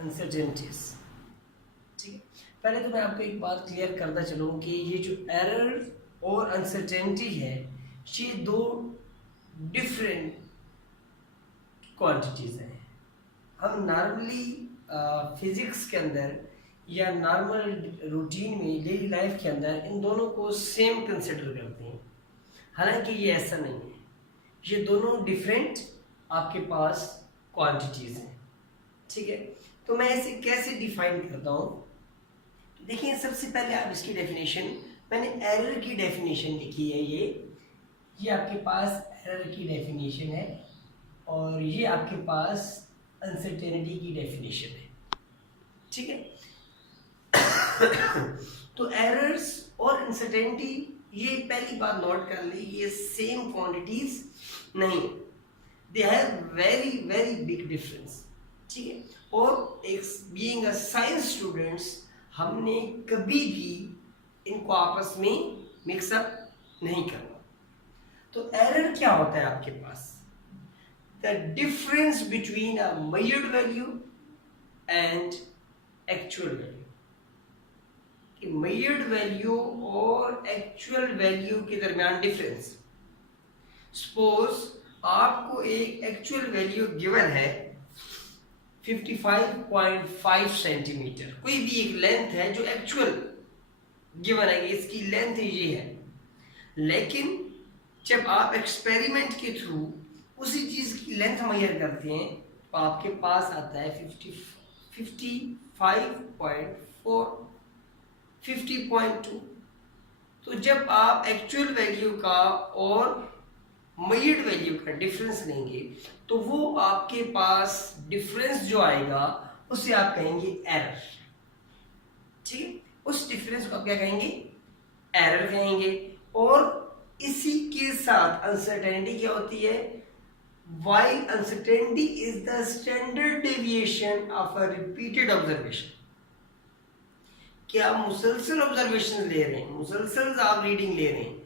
Uncertainties. ठीक है, पहले तो मैं आपको एक बात क्लियर करता चलूँ कि ये जो एरर और अनसर्टेनिटी है, ये दो डिफरेंट क्वांटिटीज़ हैं। हम नॉर्मली फिज़िक्स के अंदर या नॉर्मल रूटीन में डेली लाइफ के अंदर इन दोनों को सेम कंसिडर करते हैं, हालांकि ये ऐसा नहीं है। ये दोनों डिफरेंट आपके पास क्वांटिटीज़ हैं। ठीक है, तो मैं इसे कैसे डिफाइन करता हूँ। देखिए, सबसे पहले आप इसकी डेफिनेशन, मैंने एरर की डेफिनेशन लिखी है। ये आपके पास एरर की डेफिनेशन है और ये आपके पास अनसर्टेनिटी की डेफिनेशन है। ठीक है, तो एरर्स और अनसर्टेनिटी, ये पहली बात नोट कर ली, ये सेम क्वांटिटीज नहीं, they have very very big difference. ठीक है, और एक बीइंग अ साइंस स्टूडेंट्स, हमने कभी भी इनको आपस में मिक्सअप नहीं करना। तो एरर क्या होता है आपके पास? The difference between a measured value and actual value. कि मेजर्ड वैल्यू और एक्चुअल वैल्यू के दरमियान डिफरेंस। सपोज आपको एक एक्चुअल वैल्यू गिवन है 55.5 सेंटीमीटर, कोई भी एक लेंथ है जो एक्चुअल गिवन है कि इसकी लेंथ ये है, लेकिन जब आप एक्सपेरिमेंट के थ्रू उसी चीज की लेंथ मेजर करते हैं तो आपके पास आता है 50.2। तो जब आप एक्चुअल वैल्यू का और मेजर्ड वैल्यू का डिफरेंस लेंगे तो वो आपके पास डिफरेंस जो आएगा उसे आप कहेंगे एरर। ठीक है, उस डिफरेंस को आप क्या कहेंगे? एरर कहेंगे। और इसी के साथ अनसर्टेनिटी क्या होती है? While uncertainty is the standard deviation of a repeated observation। कि आप मुसलसल ऑब्जर्वेशन ले रहे हैं, मुसलसल आप रीडिंग ले रहे हैं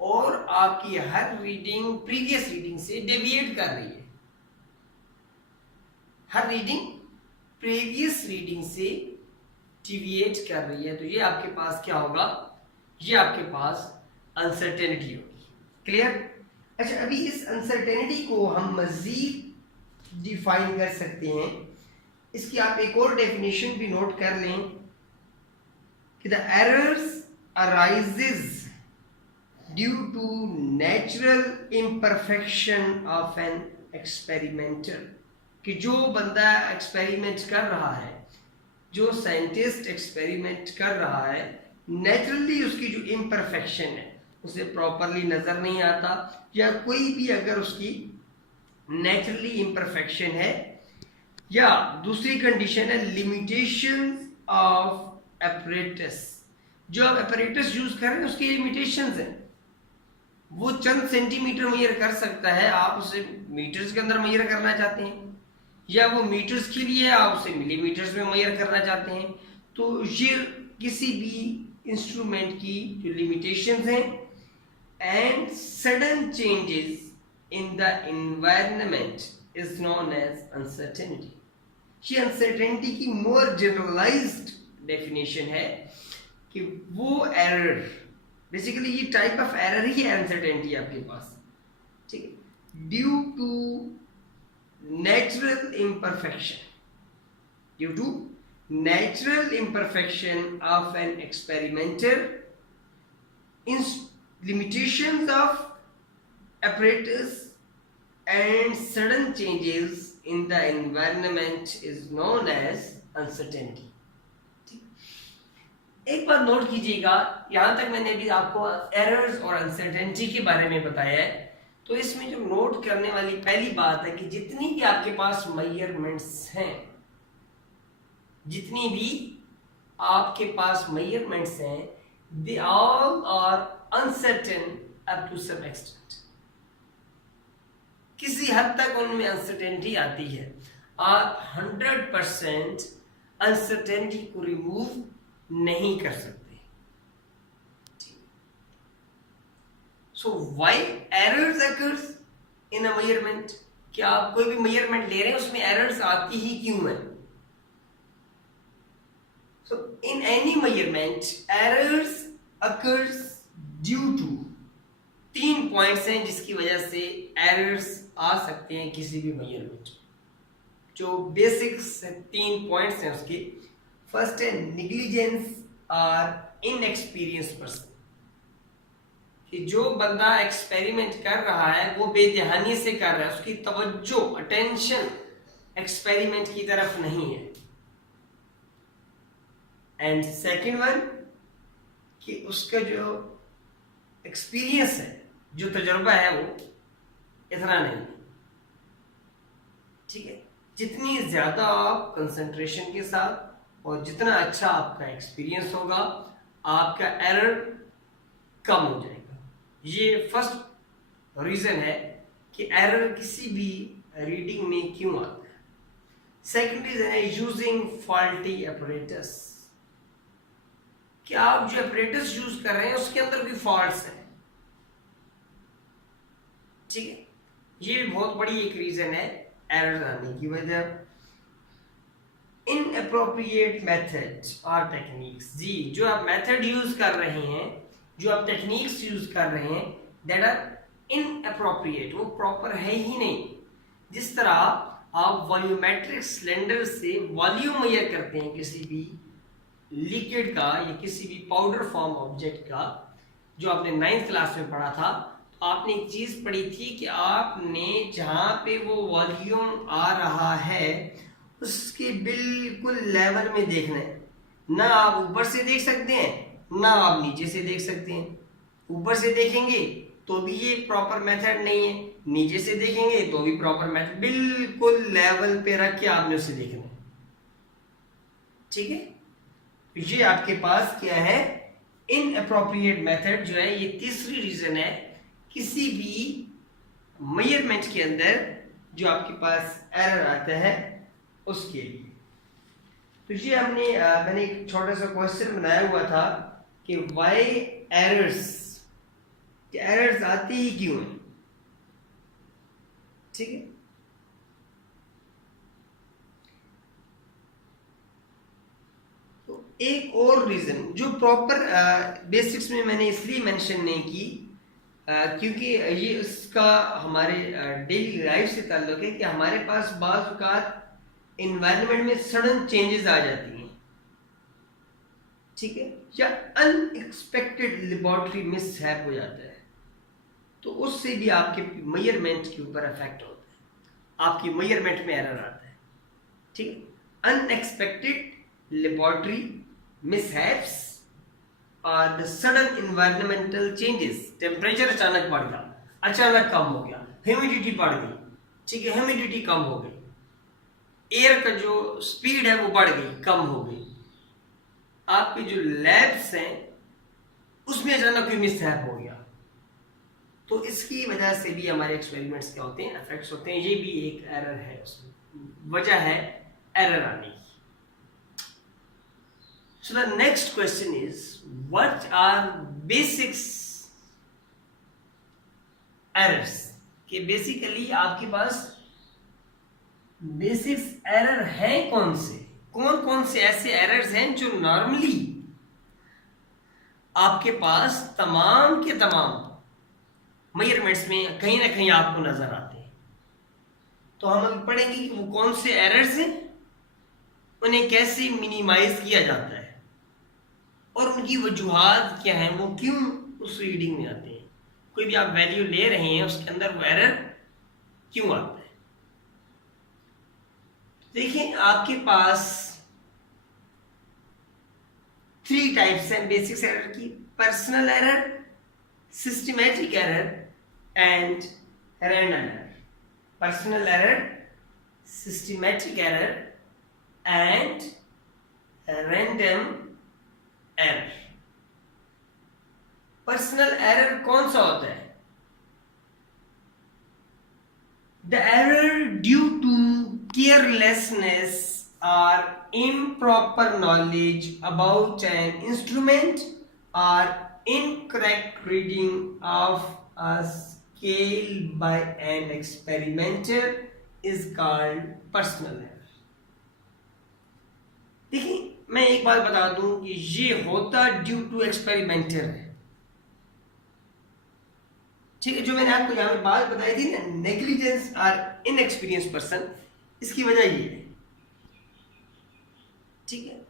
और आपकी हर रीडिंग प्रीवियस रीडिंग से डेविएट कर रही है, हर रीडिंग प्रीवियस रीडिंग से डिविएट कर रही है, तो ये आपके पास क्या होगा? ये आपके पास अनसर्टेनिटी होगी। क्लियर? अच्छा, अभी इस अनसर्टेनिटी को हम मजीद डिफाइन कर सकते हैं। इसकी आप एक और डेफिनेशन भी नोट कर लें कि the errors arises due to natural imperfection of an experimenter. कि जो बंदा एक्सपेरिमेंट कर रहा है, जो साइंटिस्ट एक्सपेरिमेंट कर रहा है, नेचुरली उसकी जो इम्परफेक्शन है उसे प्रॉपरली नजर नहीं आता, या कोई भी अगर उसकी नेचुरली इम्परफेक्शन है, या दूसरी कंडीशन है लिमिटेशन ऑफ एपरेटस। जो आप एपरेटस यूज कर रहे हैं उसकी लिमिटेशंस हैं। वो चंद सेंटीमीटर मेजर कर सकता है, आप उसे मीटर्स के अंदर मेजर करना चाहते हैं, या वो मीटर्स के लिए आप उसे मिलीमीटर्स में मेजर करना चाहते हैं। तो ये किसी भी इंस्ट्रूमेंट की जो लिमिटेशंस हैं, and sudden changes in the environment is known as uncertainty। ये uncertainty की more generalized definition है कि वो error, basically ये type of error ही है uncertainty आपके पास। ठीक है, due to natural imperfection, due to natural imperfection of an experimenter, in limitations of apparatus and sudden changes in the environment is known as uncertainty। एक बात note कीजिएगा, यहां तक मैंने अभी आपको एरर्स और अनसर्टेनिटी के बारे में बताया है, तो इसमें जो नोट करने वाली पहली बात है कि जितनी भी आपके पास मेजरमेंट्स हैं, जितनी भी आपके पास मेजरमेंट्स हैं, they all are uncertain up to some extent। किसी हद तक उनमें अनसर्टेनिटी आती है। आप 100% अनसर्टेनिटी को रिमूव नहीं कर सकते। So why errors occurs in a measurement? क्या आप कोई भी मेजरमेंट ले रहे हैं उसमें एरर्स आती ही क्यों है? So in any measurement errors occurs due to 3 points हैं जिसकी वजह से एरर्स आ सकते हैं किसी भी मेजरमेंट। जो बेसिक्स 3 पॉइंट्स हैं उसके, फर्स्ट है निग्लिजेंस और इनएक्सपीरियंस पर्सन, कि जो बंदा एक्सपेरिमेंट कर रहा है वो बेध्यानी से कर रहा है, उसकी तवज्जो अटेंशन एक्सपेरिमेंट की तरफ नहीं है। एंड सेकंड वन कि उसका जो एक्सपीरियंस है, जो तजुर्बा है वो इतना नहीं है। ठीक है, जितनी ज्यादा आप कंसंट्रेशन के साथ और जितना अच्छा आपका एक्सपीरियंस होगा आपका एरर कम हो जाएगा। ये फर्स्ट रीजन है कि एरर किसी भी रीडिंग में क्यों आता है। सेकंड रीजन है यूजिंग फॉल्टी अपरेटस, कि आप जो अपरेटस यूज कर रहे हैं उसके अंदर कोई फॉल्ट्स है। ठीक है, ये भी बहुत बड़ी एक रीजन है एरर आने की वजह। इनअप्रोप्रिएट मेथड्स और टेक्निक्स, जी जो आप मेथड यूज कर रहे हैं, जो आप टेक्निक्स यूज कर रहे हैं दैट आर इनअप्रोप्रिएट, वो प्रॉपर है ही नहीं। जिस तरह आप वॉल्यूमेट्रिक सिलेंडर से वॉल्यूम मेजर करते हैं किसी भी लिक्विड का या किसी भी पाउडर फॉर्म ऑब्जेक्ट का, जो आपने 9th क्लास में पढ़ा था, तो आपने एक चीज पढ़ी थी कि आपने जहां पे वो वॉल्यूम आ रहा है उसके बिल्कुल लेवल में देखना है। ना आप ऊपर से देख सकते हैं ना आप नीचे से देख सकते हैं। ऊपर से देखेंगे तो भी ये प्रॉपर मेथड नहीं है, नीचे से देखेंगे तो भी प्रॉपर मेथड, बिल्कुल लेवल पे रख के आपने उसे देखना है। ठीक है, ये आपके पास क्या है, इनअप्रोप्रिएट मेथड जो है, ये तीसरी रीजन है किसी भी मेजरमेंट के अंदर जो आपके पास एरर आता है उसके लिए। तो ये मैंने एक छोटा सा क्वेश्चन बनाया हुआ था कि व्हाई एरर्स, एरर्स आती ही क्यों है। ठीक है, तो एक और रीजन जो प्रॉपर बेसिक्स में मैंने इसलिए मेंशन नहीं की क्योंकि ये उसका हमारे डेली लाइफ से ताल्लुक है कि हमारे पास बाज़ औक़ात इन्वायरमेंट में सडन चेंजेस आ जाती हैं। ठीक है, या अनएक्सपेक्टेड लेबोरेटरी मिसहैप हो जाता है, तो उससे भी आपके मेजरमेंट के ऊपर इफेक्ट होता है, आपकी मेजरमेंट में एरर आता है। ठीक है, अनएक्सपेक्टेड लेबोरेटरी मिसहैप्स और the sudden environmental changes, temperature अचानक बढ़ गया, अचानक कम हो गया, ह्यूमिडिटी बढ़ गई। ठीक है, ह्यूमिडिटी कम हो गई, एयर का जो स्पीड है वो बढ़ गई, कम हो गई। आपके जो लैब्स हैं उसमें अचानक कोई मिसहैप हो गया, तो इसकी वजह से भी हमारे एक्सपेरिमेंट्स क्या होते हैं, इफेक्ट्स होते हैं। ये भी एक एरर है, उसमें वजह है एरर आने की। So the next question is, what are basics errors? कि बेसिकली आपके पास बेसिक्स एरर है कौन से, कौन कौन से ऐसे एरर्स हैं जो नॉर्मली आपके पास तमाम के तमाम मेजरमेंट्स में कहीं ना कहीं आपको नजर आते हैं। तो हम अभी पढ़ेंगे कि वो कौन से एरर्स हैं, उन्हें कैसे मिनिमाइज किया जाता है और उनकी वजूहात क्या हैं, वो क्यों उस रीडिंग में आते हैं। कोई भी आप वैल्यू ले रहे हैं उसके अंदर वो एरर क्यों आता है। देखिए, आपके पास 3 टाइप्स हैं बेसिक्स एरर की, personal error, systematic error and random error. Personal error, systematic error and random error. Personal error कौन सा होता है? The error due to carelessness or improper knowledge about an instrument or incorrect reading of a scale by an experimenter is called personal error. देखिए, मैं एक बात बता दूं कि ये होता ड्यू टू एक्सपेरिमेंटर है, ठीक है। जो मैंने आपको यहाँ पे बात बताई थी ना, नेग्लिजेंस और इनएक्सपीरियंस पर्सन, इसकी वजह ये है, ठीक है।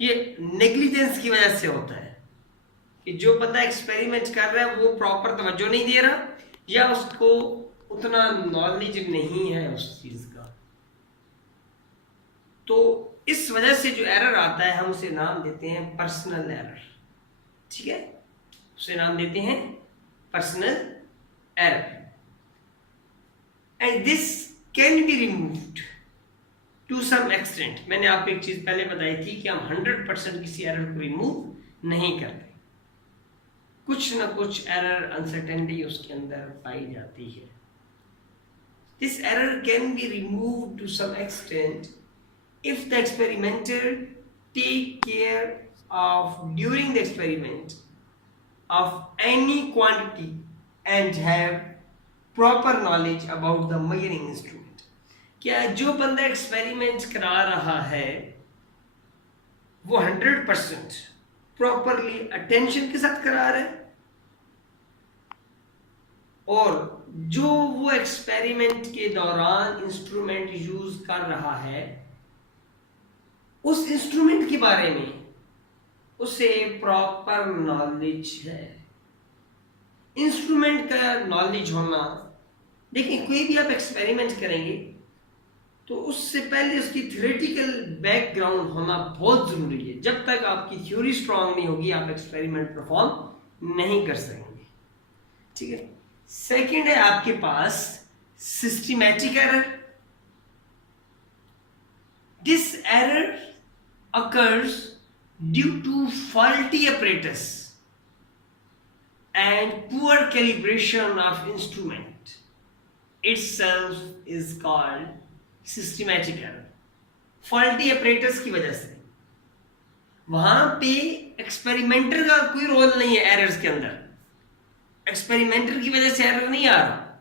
ये नेग्लिजेंस की वजह से होता है कि जो बंदा एक्सपेरिमेंट कर रहा है वो प्रॉपर तवज्जो नहीं दे रहा, या उसको उतना नॉलेज नहीं है उस चीज का। तो इस वजह से जो एरर आता है हम उसे नाम देते हैं पर्सनल एरर, ठीक है। उसे नाम देते हैं personal error, and this can be removed to some extent. मैंने आपको एक चीज पहले बताई थी कि हम 100% किसी एरर को रिमूव नहीं करते, कुछ ना कुछ एरर अनसर्टेनिटी उसके अंदर पाई जाती है। This error can be removed to some extent if the experimenter take care of during the experiment of any quantity and have proper knowledge about the measuring instrument। क्या जो बंदा एक्सपेरिमेंट करा रहा है वो 100% प्रॉपरली अटेंशन के साथ करा रहा है, और जो वो एक्सपेरिमेंट के दौरान इंस्ट्रूमेंट यूज कर रहा है उस इंस्ट्रूमेंट के बारे में उसे प्रॉपर नॉलेज है। इंस्ट्रूमेंट का नॉलेज होना, देखिए कोई भी आप एक्सपेरिमेंट करेंगे तो उससे पहले उसकी थ्योरेटिकल बैकग्राउंड होना बहुत जरूरी है। जब तक आपकी थ्योरी स्ट्रांग नहीं होगी आप एक्सपेरिमेंट परफॉर्म नहीं कर सकेंगे, ठीक है। सेकंड है आपके पास systematic error. This error occurs due to faulty apparatus and poor calibration of instrument itself is called systematic error। faulty apparatus की वजह से, वहां पे एक्सपेरिमेंटर का कोई रोल नहीं है एरर्स के अंदर, एक्सपेरिमेंटर की वजह से एरर नहीं आ रहा,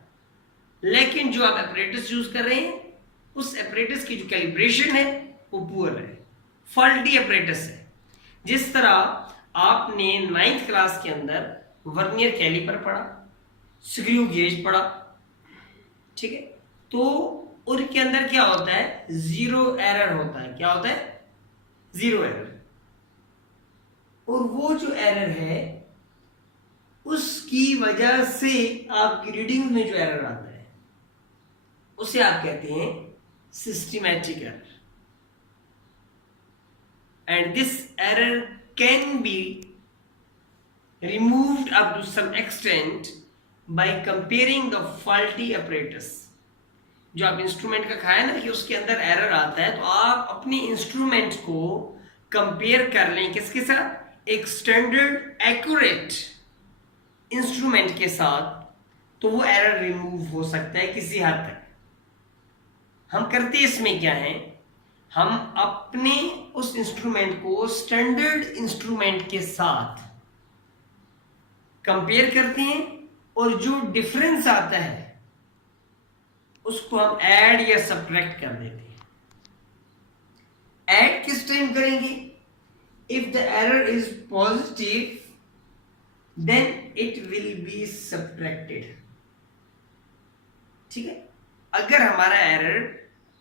लेकिन जो आप apparatus यूज कर रहे हैं उस apparatus की जो कैलिब्रेशन है वो पुअर है, फॉल्टी अपरेटस है। जिस तरह आपने 9th क्लास के अंदर वर्नियर कैलिपर पढ़ा, स्क्रू गेज पढ़ा, ठीक है, तो उनके अंदर क्या होता है, जीरो एरर होता है। क्या होता है? Zero error. और वो जो एरर है उसकी वजह से आपकी रीडिंग में जो एरर आता है उसे आप कहते हैं systematic error. And this error can be removed up to some extent by comparing the faulty apparatus। जो आप इंस्ट्रूमेंट का खाया ना कि उसके अंदर एरर आता है, तो आप अपने इंस्ट्रूमेंट को कंपेयर कर लें किसके साथ, एक स्टैंडर्ड एक्यूरेट इंस्ट्रूमेंट के साथ, तो वो एरर रिमूव हो सकता है किसी हद तक। हम करते इसमें क्या है, हम अपने उस इंस्ट्रूमेंट को स्टैंडर्ड इंस्ट्रूमेंट के साथ कंपेयर करते हैं और जो डिफरेंस आता है उसको हम ऐड या सब्ट्रैक्ट कर देते हैं। ऐड किस टाइम करेंगे, if the error is positive then it will be subtracted, ठीक है। अगर हमारा एरर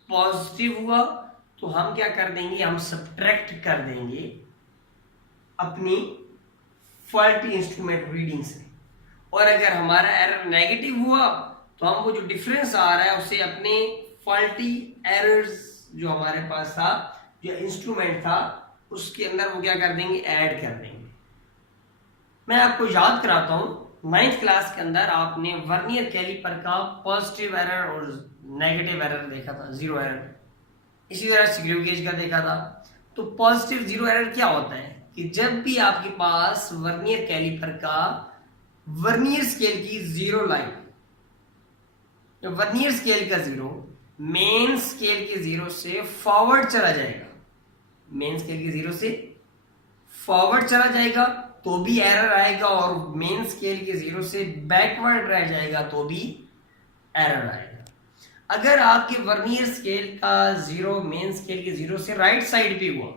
पॉजिटिव हुआ तो हम क्या कर देंगे, हम सब्ट्रैक्ट कर देंगे अपनी फॉल्टी इंस्ट्रूमेंट रीडिंग से। और अगर हमारा एरर नेगेटिव हुआ तो हम वो जो डिफरेंस आ रहा है उसे अपने फॉल्टी एरर्स जो हमारे पास था, जो इंस्ट्रूमेंट था, उसके अंदर वो क्या कर देंगे, ऐड कर देंगे। मैं आपको याद कराता हूं, 9th क्लास के अंदर आपने वर्नियर कैलिपर का पॉजिटिव एरर और नेगेटिव एरर देखा था, जीरो एरर। इसी तरह स्क्रू गेज का देखा था। तो पॉजिटिव जीरो एरर क्या होता है कि जब भी आपके पास वर्नियर कैलिपर का वर्नियर स्केल की जीरो लाइन, तो वर्नियर स्केल का जीरो मेन स्केल के जीरो से फॉरवर्ड चला जाएगा, मेन स्केल के जीरो से फॉरवर्ड चला जाएगा तो भी एरर आएगा, और मेन स्केल के जीरो से बैकवर्ड रह जाएगा तो भी एरर आएगा। अगर आपके वर्नियर स्केल का जीरो मेन स्केल के जीरो से राइट साइड पे हुआ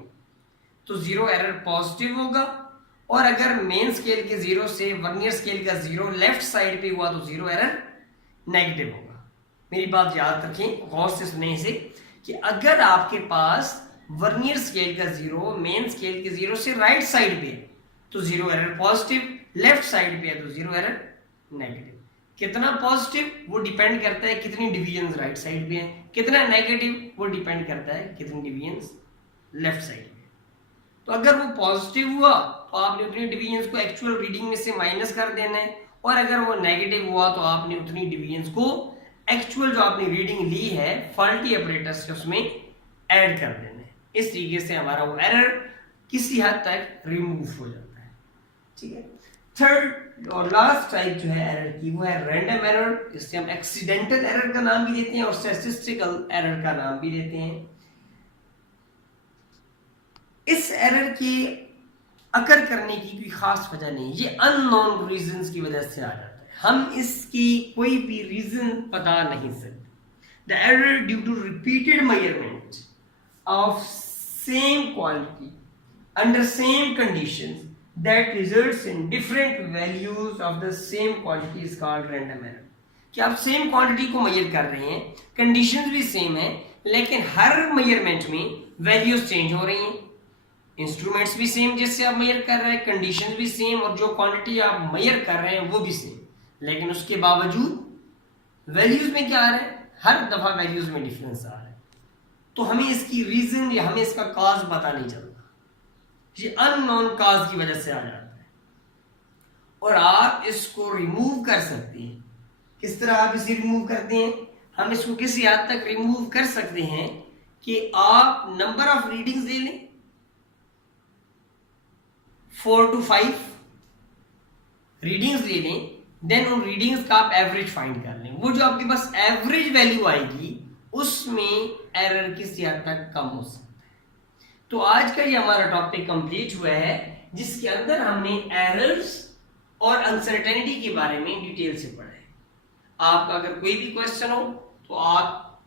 तो जीरो एरर पॉजिटिव होगा, और अगर मेन स्केल के जीरो से वर्नियर स्केल का जीरो लेफ्ट साइड पे हुआ तो जीरो एरर नेगेटिव होगा। मेरी बात याद रखें, गौर से सुने इसे, कि अगर आपके पास वर्नियर स्केल का जीरो मेन स्केल के जीरो से राइट साइड पे तो zero error positive, left side पे है तो जीरो एरर नेगेटिव। कितना पॉजिटिव वो डिपेंड करता है कितनी डिवीजन राइट साइड पे है, कितना नेगेटिव वो डिपेंड करता है कितनी डिवीजन लेफ्ट साइड पे। तो अगर वो पॉजिटिव हुआ तो आपने उतनी डिवीजन को एक्चुअल रीडिंग में से माइनस कर देना है, और अगर वो नेगेटिव हुआ तो आपने उतनी डिवीजन को एक्चुअल जो आपने रीडिंग ली है फॉल्टी ऑपरेटर से उसमें ऐड कर देना है। इस तरीके से हमारा वो एरर किसी हद तक रिमूव हो जाता है। ठीक है, थर्ड और लास्ट टाइप जो है एरर की वो है रैंडम एरर, जिससे हम एक्सीडेंटल एरर का नाम भी देते हैं और स्टैटिस्टिकल एरर का नाम भी देते हैं। इस एरर के अकर करने की कोई खास वजह नहीं, ये अननोन रीजंस की वजह से आ जाता है, हम इसकी कोई भी रीजन पता नहीं सकते। The error due to repeated measurement of same quality under same conditions that results in different values of the same quantity is called random error। कि आप सेम क्वांटिटी को मेजर कर रहे हैं, कंडीशंस भी सेम है, लेकिन हर मेजरमेंट में वैल्यूज चेंज हो रही हैं, इंस्ट्रूमेंट्स भी सेम जिससे आप मेजर कर रहे हैं, कंडीशंस भी सेम, और जो क्वांटिटी आप मेजर कर रहे हैं वो भी सेम, लेकिन उसके बावजूद वैल्यूज में क्या आ रहा है, हर दफा वैल्यूज में डिफरेंस आ रहा है। तो हमें इसकी रीजन या हमें इसका काज पता नहीं चलता, ये अननोन काज की वजह से आ जाता है। और आप इसको रिमूव कर सकते हैं। किस तरह आप इसे रिमूव करते हैं? हम इसको किसी हद तक रिमूव कर सकते हैं कि आप नंबर ऑफ रीडिंग्स ले लें, 4 to 5 रीडिंग्स ले लें, देन उन रीडिंग्स का आप एवरेज फाइंड कर लें। वो जो आपके पास एवरेज वैल्यू आएगी उसमें एरर किसी हद तक कम हो सकता है। तो आज का ये हमारा टॉपिक कंप्लीट हुआ है, जिसके अंदर हमने एरर्स और अनसर्टेनिटी के बारे में डिटेल से पढ़ा है। आपका अगर कोई भी क्वेश्चन हो तो आप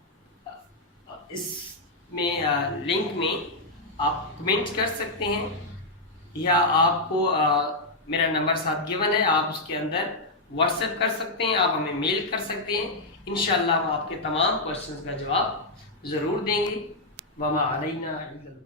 इसमें लिंक में आप कमेंट कर सकते हैं, या आपको मेरा नंबर साथ गिवन है, आप उसके अंदर व्हाट्सएप कर सकते हैं, आप हमें मेल कर सकते हैं। इंशाल्लाह हम आपके तमाम क्वेश्चंस का जवाब जरूर देंगे। वमा अलैना इल्लल